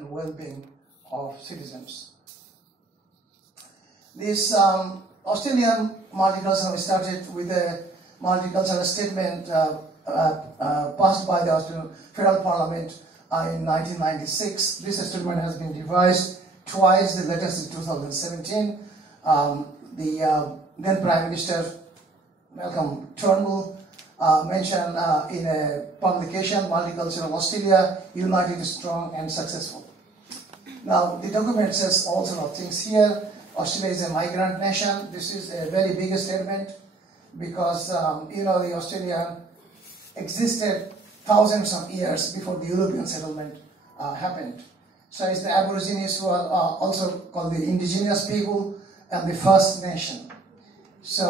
and well-being of citizens. This Australian multiculturalism started with a multicultural statement passed by the Australian Federal Parliament in 1996. This statement has been revised twice, the latest in 2017. The then Prime Minister Malcolm Turnbull mentioned in a publication, Multicultural Australia, United, Strong and Successful. Now, the document says all sorts of things here. Australia is a migrant nation. This is a very big statement because, the Australia existed thousands of years before the European settlement happened. So it's the Aborigines who are also called the indigenous people and the First Nation. So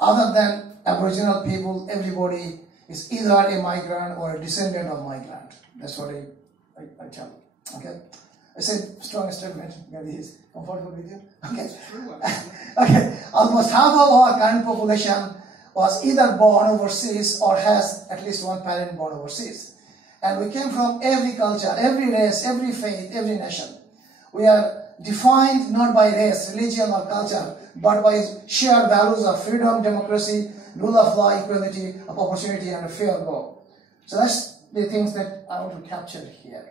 other than Aboriginal people, everybody is either a migrant or a descendant of migrant. That's what I tell you. Okay? I said strong statement. Maybe he's comfortable with you. Okay. Okay. Almost half of our current population was either born overseas or has at least one parent born overseas. And we came from every culture, every race, every faith, every nation. We are defined not by race, religion or culture, but by shared values of freedom, democracy, rule of law, equality of opportunity and a fair go. So that's the things that I want to capture here.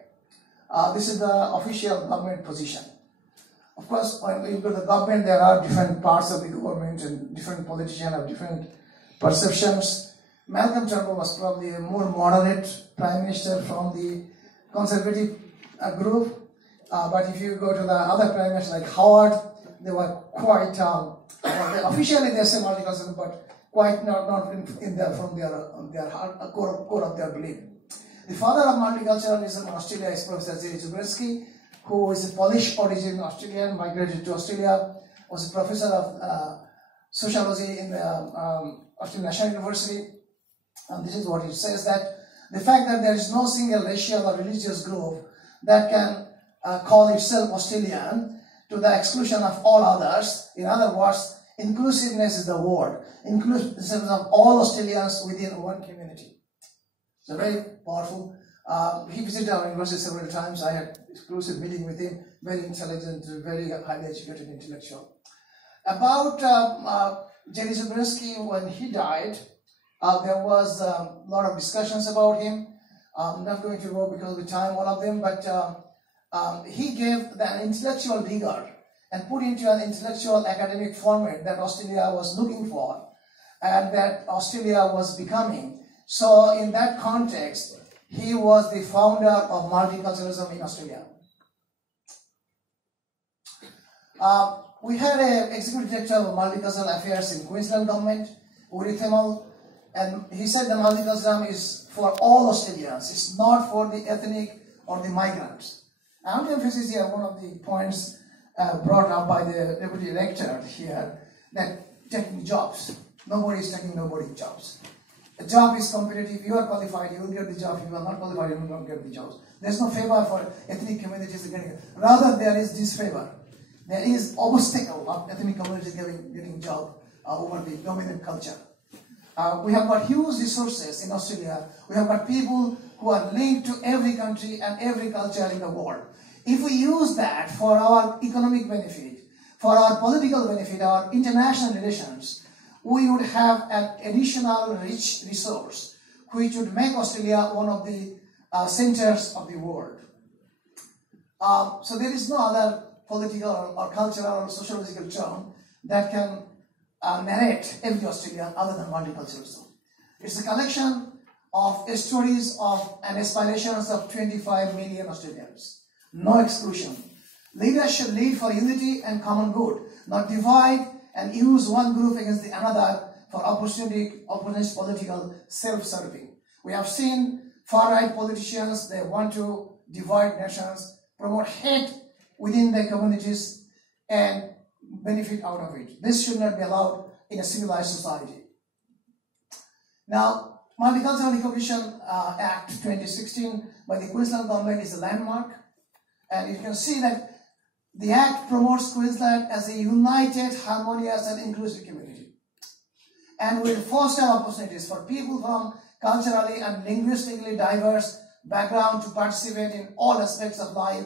This is the official government position. Of course, when we go to the government, there are different parts of the government and different politicians have different perceptions. Malcolm Turnbull was probably a more moderate prime minister from the conservative group. But if you go to the other prime ministers like Howard, they were quite, officially they say multiculturalism, but quite not in their, from their heart, core of their belief. The father of multiculturalism in Australia is Professor Jabrowski, who is a Polish origin Australian, migrated to Australia, was a professor of sociology in the Australian National University. And this is what it says, that the fact that there is no single racial or religious group that can call itself Australian to the exclusion of all others. In other words, inclusiveness is the word. Inclusiveness of all Australians within one community. So very powerful. He visited our university several times. I had exclusive meeting with him. Very intelligent, very highly educated intellectual. About Jerry Zabrinsky, when he died, there was a lot of discussions about him. I'm not going to go because of the time, all of them, but he gave an intellectual rigor and put into an intellectual academic format that Australia was looking for and that Australia was becoming. So in that context, he was the founder of multiculturalism in Australia. We had an executive director of multicultural affairs in Queensland government, Uri Themal, and he said the multiculturalism is for all Australians. It's not for the ethnic or the migrants. I want to emphasize here one of the points brought up by the deputy director here, that taking jobs. Nobody is taking nobody's jobs. A job is competitive. You are qualified, you will get the job. If you are not qualified, you will not get the jobs. There is no favor for ethnic communities getting it. Rather, there is disfavor. There is obstacle of ethnic communities getting job over the dominant culture. We have got huge resources in Australia. We have got people who are linked to every country and every culture in the world. If we use that for our economic benefit, for our political benefit, our international relations, we would have an additional rich resource which would make Australia one of the centers of the world. So there is no other political or cultural or sociological term that can narrate every Australian other than multiculturalism. It's a collection of stories of and aspirations of 25 million Australians. No exclusion. Leaders should lead for unity and common good, not divide and use one group against the another for opportunist political self-serving. We have seen far-right politicians, they want to divide nations, promote hate within their communities and benefit out of it. This should not be allowed in a civilized society. Now, Multicultural Recognition Act 2016 by the Queensland government is a landmark, and you can see that the Act promotes Queensland as a united, harmonious and inclusive community and will foster opportunities for people from culturally and linguistically diverse background to participate in all aspects of life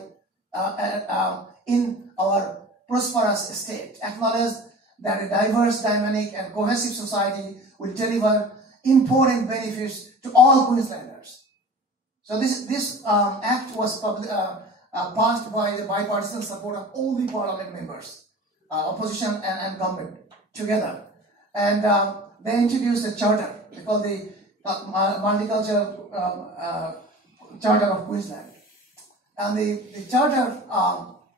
in our prosperous state. Acknowledge that a diverse, dynamic, and cohesive society will deliver important benefits to all Queenslanders. So this act was passed by the bipartisan support of all the parliament members, opposition and government together. And they introduced a charter. They call the Multicultural Charter of Queensland. And the charter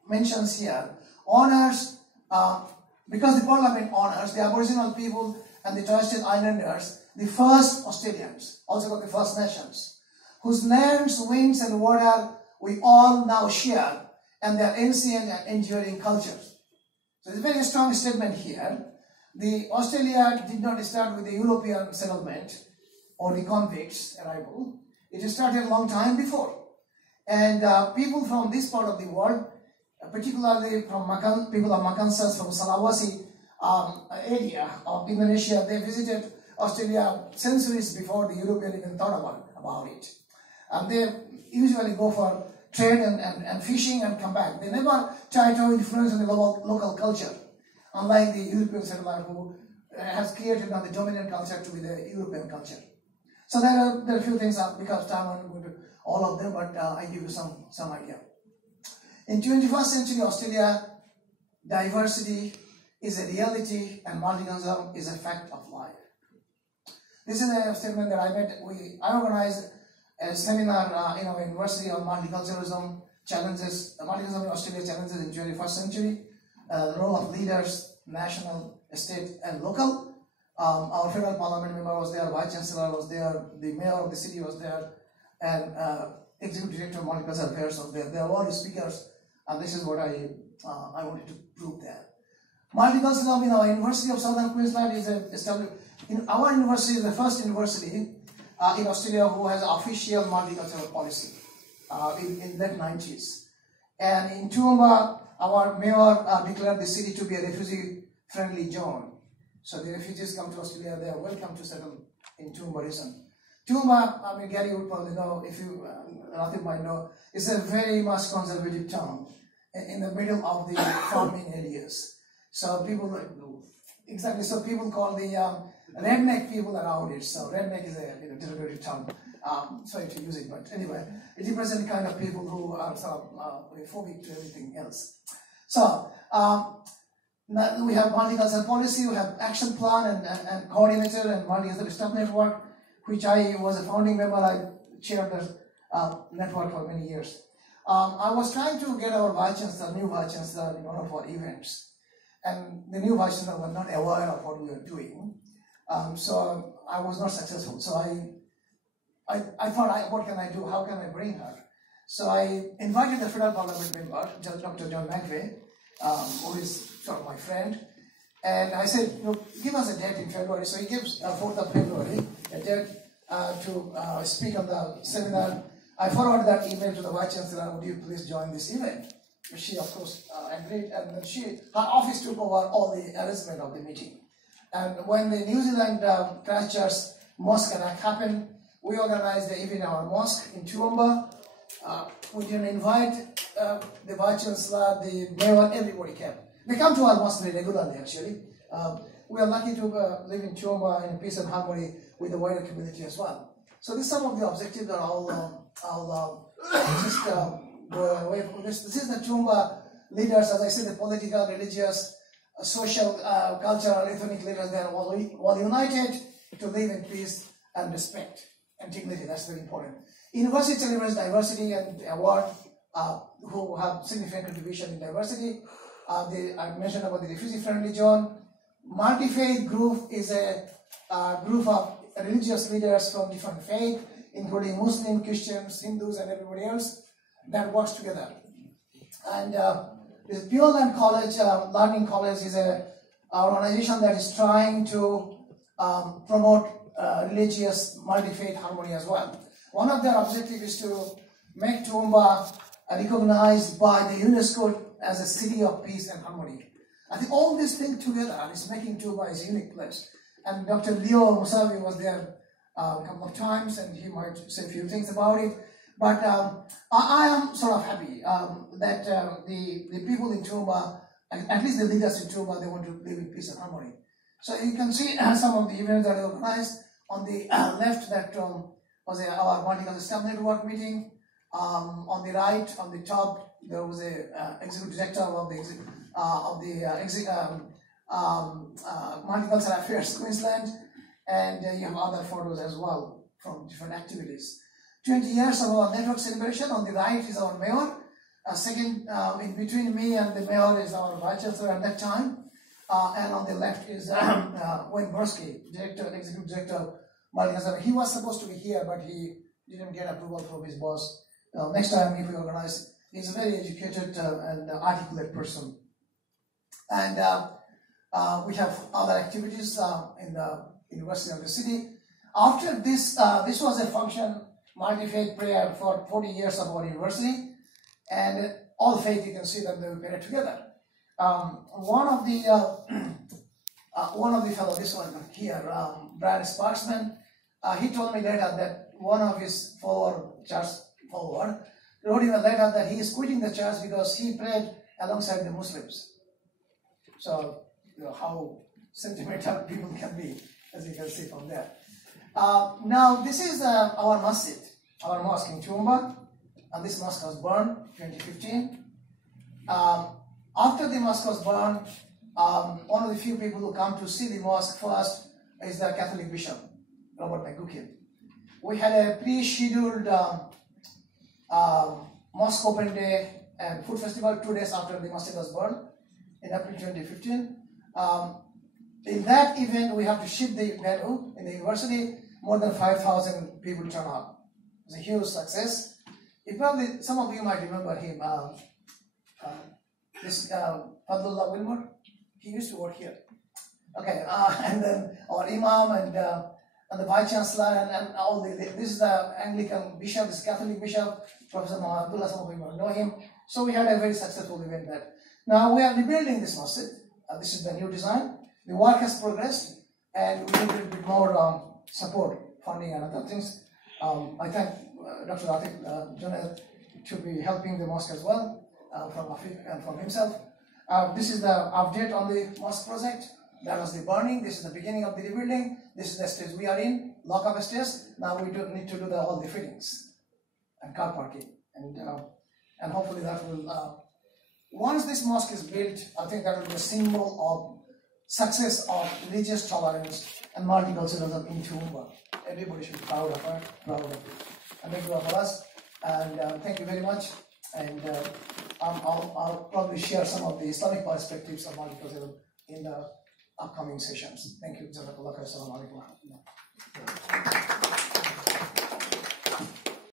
mentions here, honors, because the parliament honors the Aboriginal people and the Torres Strait Islanders, the first Australians, also called the First Nations, whose lands, winds, and water we all now share, and their ancient and enduring cultures. So it's a very strong statement here. The Australia did not start with the European settlement or the convicts' arrival. It started a long time before. And people from this part of the world, particularly from people of Makassar, from Sulawesi area of Indonesia, they visited Australia centuries before the European even thought about it. And they usually go for trade and fishing and come back. They never try to influence on the local culture, unlike the European settler who has created now the dominant culture to be the European culture. So there are a few things, because time I'm going to all of them, but I give you some idea. In 21st century Australia, diversity is a reality and multiculturalism is a fact of life. This is a statement that I organized a seminar in our university on multiculturalism challenges, multiculturalism in Australia challenges in 21st century, the role of leaders, national, state, and local. Our federal parliament member was there, vice chancellor was there, the mayor of the city was there, and executive director of multicultural affairs was there. They are all the speakers, and this is what I wanted to prove there. Multiculturalism in our University of Southern Queensland is established. In our university is the first university in Australia who has official multicultural policy in late 90s. And in Toowoomba, our mayor declared the city to be a refugee-friendly zone. So the refugees come to Australia, they are welcome to settle in Toowoomba region. Toowoomba, I mean, Gary would probably know, if you, Rathib might know, is a very much conservative town in the middle of the farming areas. So people, exactly, so people call the redneck people around it. So redneck is a derogatory term. Sorry to use it, but anyway, it represents the kind of people who are sort of phobic to everything else. So now we have multicultural policy, we have action plan and coordinator and multicultural staff network, which I was a founding member. I chaired the network for many years. I was trying to get our vice chancellor, new vice chancellor, in one of our events. And the new vice chancellor was not aware of what we were doing. So I was not successful. So I thought, what can I do? How can I bring her? So I invited the federal parliament member, Dr. John McVeigh, who is sort of my friend. And I said, give us a date in February. So he gives 4th of February a date to speak on the seminar. I forwarded that email to the vice chancellor, would you please join this event? She, of course, agreed, and then her office took over all the arrangement of the meeting. And when the New Zealand Christchurch mosque attack happened, we organized the event in our mosque in Toowoomba. We didn't invite the vice chancellor, the mayor, everybody came. They come to our mosque very regularly, actually. We are lucky to live in Toowoomba in peace and harmony with the wider community as well. So this some of the objectives are all just go away from this. This is the Toowoomba leaders, as I said, the political, religious, social, cultural, ethnic leaders. They are all united to live in peace and respect and dignity. That's very important. University celebrates diversity and award who have significant contribution in diversity. I mentioned about the refugee-friendly zone. Multi-faith group is a group of religious leaders from different faiths, including Muslim, Christians, Hindus, and everybody else, that works together. And this Pure Land College, Learning College, is an organization that is trying to promote religious multi-faith harmony as well. One of their objectives is to make Toowoomba recognized by the UNESCO as a city of peace and harmony. I think all these things together is making Toowoomba a unique place. And Dr. Leo Musavi was there a couple of times, and he might say a few things about it. But I am sort of happy that the people in Tumba, at least the leaders in Tumba, they want to live in peace and harmony. So you can see some of the events that are organized. On the left, that was our multicultural staff network meeting. On the right, on the top, there was a executive director of the Multicultural Affairs Queensland, and you have other photos as well from different activities. 20 years of our network celebration. On the right is our mayor. Second, in between me and the mayor is our vice chancellor at that time. And on the left is Wayne Gursky, executive director of Multicultural. He was supposed to be here, but he didn't get approval from his boss. Next time, if we organize, he's a very educated and articulate person. And we have other activities in the University of the City. After this, this was a function, multi-faith prayer for 40 years of our university, and all faith, you can see that they were paired together. One of the fellows, this one here, Brad Sparksman, he told me later that one of his church followers wrote him a letter that he is quitting the church because he prayed alongside the Muslims. So, you know, how sentimental people can be, as you can see from there. Now, this is our masjid, our mosque in Tumba, and this mosque was burned in 2015. After the mosque was burned, one of the few people who come to see the mosque first is the Catholic bishop, Robert McGuckin. We had a pre-scheduled mosque open day and food festival 2 days after the mosque was burned in April 2015. In that event, we have to ship the venue in the university. More than 5,000 people turn up. It's a huge success. Probably some of you might remember him. This Fadlullah Wilmer, he used to work here. Okay, and then our Imam and the Vice Chancellor and all this is the Anglican bishop, this Catholic bishop, Professor Muhammad Abdullah, some of you might know him. So we had a very successful event there. Now we are rebuilding this masjid. This is the new design. The work has progressed, and we need a little bit more support, funding, and other things. I thank Dr. Atik Junaid to be helping the mosque as well. From Afiq and from himself. This is the update on the mosque project. That was the burning. This is the beginning of the rebuilding. This is the stage we are in, lock-up stage. Now we do need to do all the fittings and car parking. And hopefully that will, once this mosque is built, I think that will be a symbol of success of religious tolerance and multiculturalism in Tumba. Everybody should be proud of her, proud of it. And thank you all for us. And thank you very much. And I'll probably share some of the Islamic perspectives of multiculturalism in the upcoming sessions. Thank you. Jazakallah khairan. Assalamu alaikum.